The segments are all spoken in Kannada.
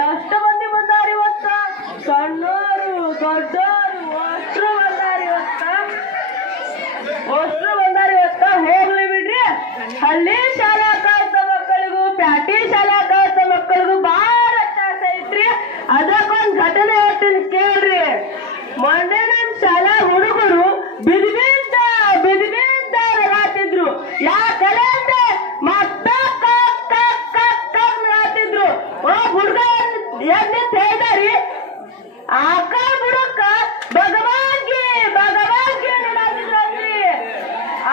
ಎಷ್ಟು ಮಂದಿ ಬಂದಾರ ಇವತ್ತ, ಸಣ್ಣವರು ದೊಡ್ಡವರು ಅಷ್ಟ್ರು ಬಂದಾರ ಇವತ್ತ. ಹೋಗ್ಲಿ ಬಿಡ್ರಿ. ಹಳ್ಳಿ ಶಾಲಾ ಕಳ್ತ ಮಕ್ಕಳಿಗೂ ಪ್ಯಾಟಿ ಶಾಲಾ ಕಳ್ತ ಮಕ್ಕಳಿಗೂ ಬಾಳ ವ್ಯತ್ಯಾಸ ಐತ್ರಿ. ಅದಕ್ಕೊಂದ್ ಘಟನೆ ಹೇಳ್ತೀನಿ ಕೇಳ್ರಿ. ಮೊನ್ನೆ ನಮ್ ಶಾಲಾ ಹುಡುಗರು ಬಿದ್ಬಿಂತ ನಗಾತಿದ್ರು. ಯಾಕಲೆ ಅಂದ್ರೆ ಮತ್ತ ನಗಾತಿದ್ರು. ಹುಡುಗ ಎದ್ದು ಹೇಳ್ದಾರಿ, ಆಕ ಬುಡಕ್ಕ ಭಗವಾನ್ಗೆ ನಗಾತಿದ್ರಿ.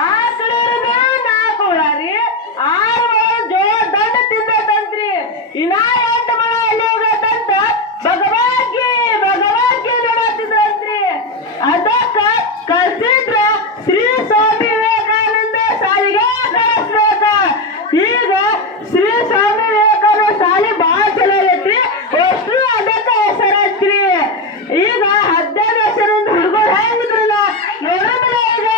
ಆಕಳಿರ್ದು ನಾಲ್ಕುಳರಿ 6 ಜೋಳ ದಂಡ ತಿಂದೈತಂತ್ರಿ. ಇನ್ನ 8 ಮಳ ಎಲ್ಲಿ ಹೋಗತ್ತಂತ ಭಗವಾನ್ಗೆ ನಗಾತಿದ್ರಂತ್ರಿ. ಅದಕ್ಕ ಕರ್ಸಿದ್ರ ಶ್ರೀ ಸ್ವಾಮಿ ವಿವೇಕಾನಂದ ಶಾಲಿಗೆ ಕಳಿಸ್ಬೇಕ. ಈಗ ಶ್ರೀ ಸ್ವಾಮಿ ವಿವೇಕಾನಂದ ಶಾಲಿ ಬಾಳ ಚಲೋ ಐತ್ರಿ. ಅಷ್ಟು ಅದಕ್ಕ ಹೆಸರೈತ್ರಿ. ಈಗ 15 ವರ್ಷದಿಂದ ಹುಡುಗರು ಹೆಂಗಿದ್ರಲ್ಲ ನೋಡೋದಿಲ್ಲ. ಈಗ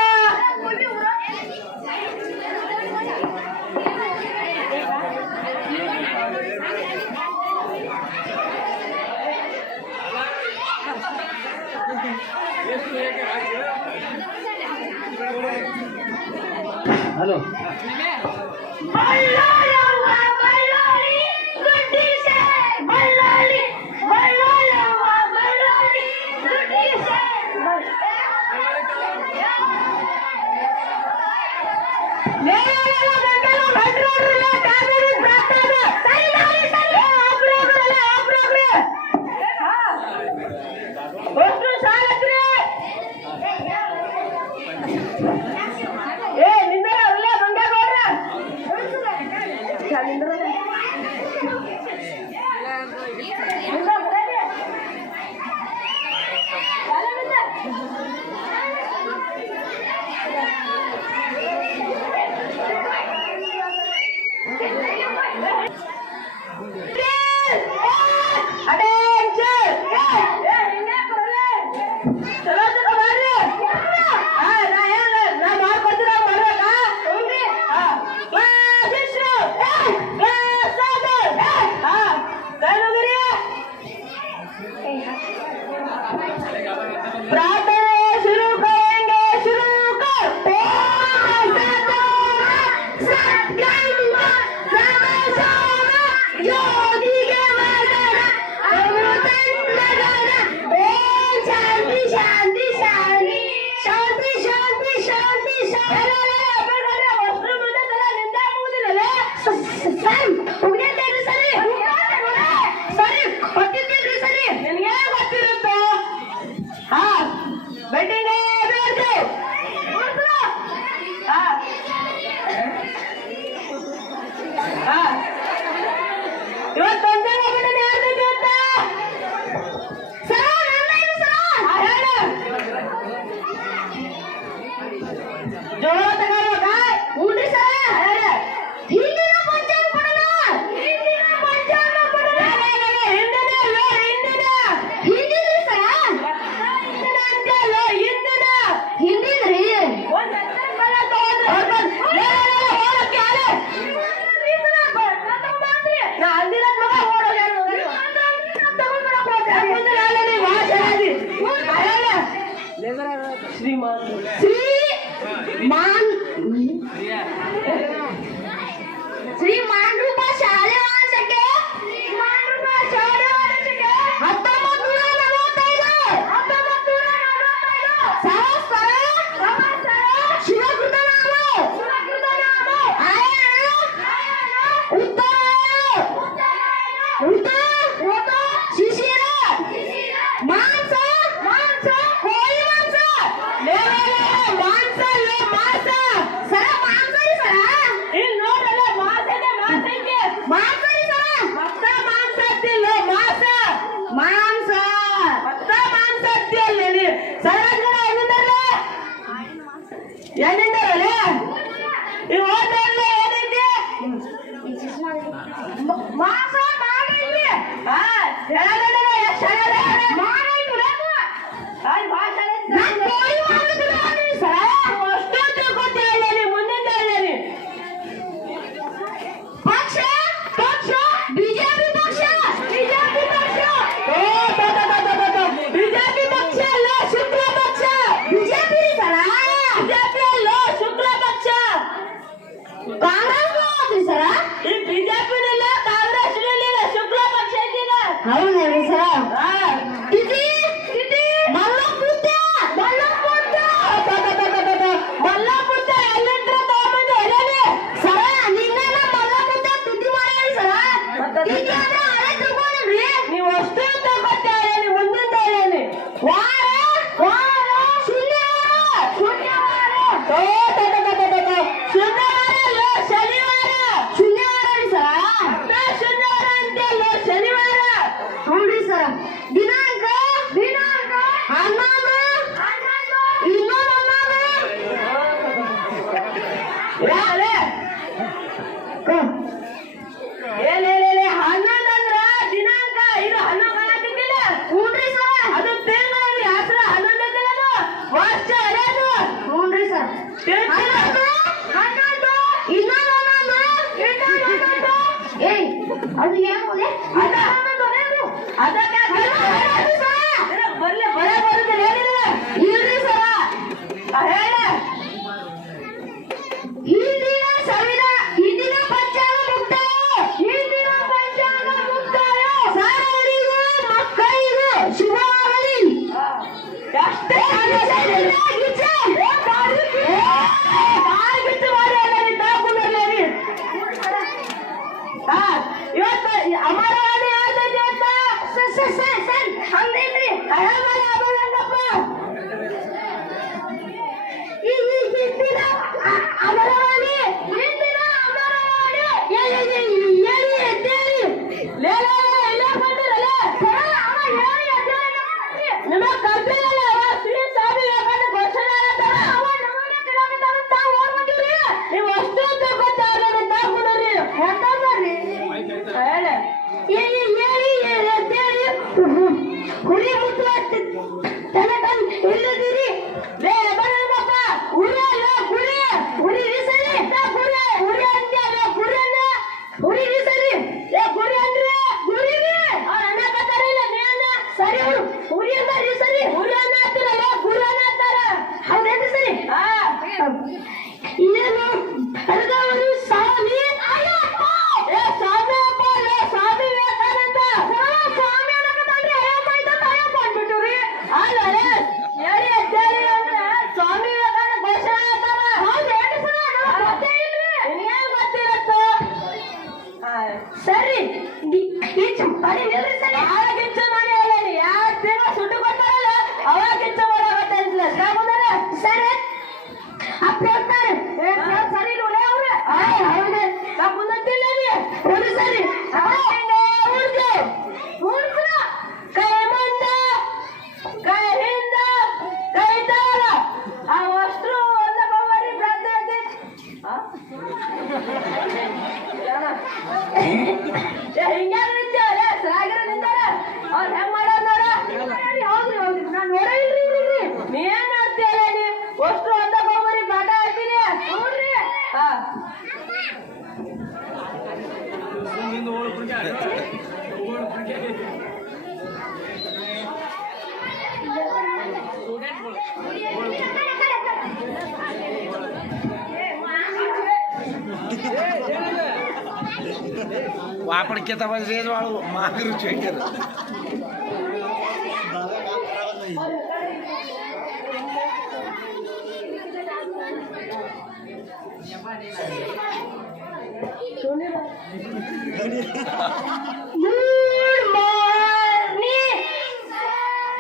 ಹಲೋ ಜೋಳ ಕಾಂಗ್ರೆಸ್ ಸರ ಈ ಬಿಜೆಪಿ ಇಲ್ಲ ಕಾಂಗ್ರೆಸ್ ಇಲ್ಲ ಶುಕ್ಲ ಪಕ್ಷ ಐತಿಲ್ಲ ಹೌದೇನ್ರಿ ಸರ್ ಕಿಟಿ ಕಿಟಿ ಮಲ್ಲಪುಟ್ಟ ಮಲ್ಲಪುಟ್ಟ ಮಲ್ಲಪುಟ್ಟ ಎಲ್ಲಿಂದ್ರ ತಗೊಂಡು ಎಲ್ಲೇ ಸರ ನಿನ್ನೆನ ಮಲ್ಲಪುಟ್ಟ ತುಟಿ ಮಾಡಿ ಸರ ಕಿಟಿ ಅಂದ್ರೆ ಅರೆ ತಗೊಂಡ್ರಿ ನೀವು ಅಷ್ಟೇ ತಗೊಳ್ತಾ ಹೇಳಿ ಮುಂದಿನ ಹೇಳಿ ವಾರ ವಾರ ಶನಿವಾರ ಶನಿವಾರ ದಿನಾಂಕ ದಿನಾಂಕ 11 ಇನ್ನೊಂದು 11 ಅಂದ್ರ ದಿನಾಂಕ ಇದು 11 ಆಗತ್ತಿಲ್ಲ ಹ್ಞೂನ್ರಿ ಸರ್ ಅದು ತಿಂಗಳು ಹೆಸರು 11 ಐತಿಲ್ಲ ಅದು ವರ್ಷ ಅರೇದು ಹ್ಞೂನ್ರಿ ಸರ್ 11 ಇನ್ನೊಂದು 11 ಏಯ್ ಅದು ಏನು ಅದಕ್ಕೆ ಬರ್ಲಿ ಬರೇ ಬರುತ್ತೆ ಹೇಳಿದ್ರೆ ಇಲ್ರಿ ಸರ ಹೇಳ ಇಂದಿನ ಇಂದಿನ ಪಂಚಾಂಗ ಮುಕ್ತಾಯ ಇಂದಿನ ಪಂಚಾಂಗ ಮುಕ್ತಾಯ ಸಾರವರಿಗೂ ಮಕ್ಕಳಿಗೂ ಶುಭವಾಗಲಿ ಅಷ್ಟೇ ಇವತ್ತು ಅಮರವಾದಿ ಯಾರ್ದೈತಿ ಹಂಗೇನ್ರಿ ಅಮರವಾದಿ ಹುರಿ ಮುಟ್ಟು ಇಲ್ಲದಿರಿ ಲೇ ಬರಪ್ಪ ಉರಿ ಅಲ್ಲ ಗುರಿ ಉರಿ ಸರಿ ಗುರಿ ಉರಿ ಅಂದ್ಯಾಲ ಗುರಿಯನ್ನ ಉರಿ ಸರಿ ಏ ಗುರಿ ಅಂದ್ರೆ ಗುರಿಗೆ ಅವ್ರ ಅಣ್ಣ ಕತ್ತಾರಿಲ್ಲ ನೀನ ಸರಿ ಅವರು ಉರಿ ಅಂದ್ರೆ ಸರಿ ಉರಿ ಅನ್ನ ಅಂತಾರಲ್ಲ ಗುರಿ ಅನ್ನ ಅಂತಾರ ಹೌದೇನ್ರಿ ಸರಿ ಏನು ಬೆಳಗಾವಿ ಸ್ವಾಮಿ ಏ ಸ್ವಾಮಿ ಅಪ್ಪ ಸ್ವಾಮಿ ವಿವೇಕಾನಂದ ಸ್ವಾಮಿ ಅನ್ನಕತ್ತಾನ್ರಿ ಮಾಡ್ಬಿಟ್ರಿ ಅಲ್ಲ ಹೇಳಿ ಅಜ್ಜಾರಿ ಅಂದ್ರೆ ಸ್ವಾಮಿ ವಿವೇಕಾನಂದ ಘೋಷಣೆ ಆಗ್ತಾವ ಹೌದೇನ್ರಿ ಸರ್ ಗೊತ್ತೇ ಇಲ್ರಿ ನಿನಗೇನ್ ಗೊತ್ತಿರತ್ತ ಸರಿ ಕಿಚ್ಚ ಮಾಡಿ ನಿಲ್ರಿ ಸರಿ ಆಗ ಕಿಚ್ಚ ಮಾಡಿ ಹೇಳಿ ಯಾರು ಸೇವ ಸುಟ್ಟು ಕೊಡ್ತಾರಲ್ಲ ಅವಾಗ ಕಿಚ್ಚ ಮಾಡೋಗತ್ತಲ್ಲ ಸಾಬುದಾರ ಸರಿ ಅಪ್ಪಿರ್ತಾರೆ ಸರಿ ನೋಡಿ ಅವ್ರೆ ಹೌದು ಮುಂದಿಲ್ಲ ನೋಡಿ ಸರಿ ಕೈ ಮುಂದ ಕೈ ಹಿಂದ ಕೈ ತಾಳ ಆ ಅಷ್ಟು ಒಂದ ಬವ್ವರಿ ಪ್ರಾರ್ಥನೆ ಹಿಂಗ್ಯಾರ ನಿಂತೇವಲ್ಲ ಸರಾಗಿರ ನಿಂತಾರ ಅವ್ರು ಹೆಂಗ್ ಮಾಡೋರ್ ನೋಡ ಹೌದ್ರಿ ಹೌದ್ರಿ ನಾನ್ ನೋಡೇ ಇಲ್ರಿ ನೀನ್ ನೋಡ್ತೀಯಲ್ಲ ನೀ ಅಷ್ಟು ಒಂದ ಬವ್ವರಿ ಪಾಠ ಹಾಕ್ತೀನಿ ನೋಡ್ರಿ वापड़ के तब रेज वालों मागरू चेकर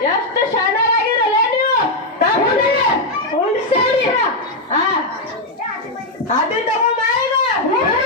ಎಷ್ಟು ಶಾಣರಾಗಿರಲ್ಲ ನೀವು ಅದೇ ತಗೊಂಡ್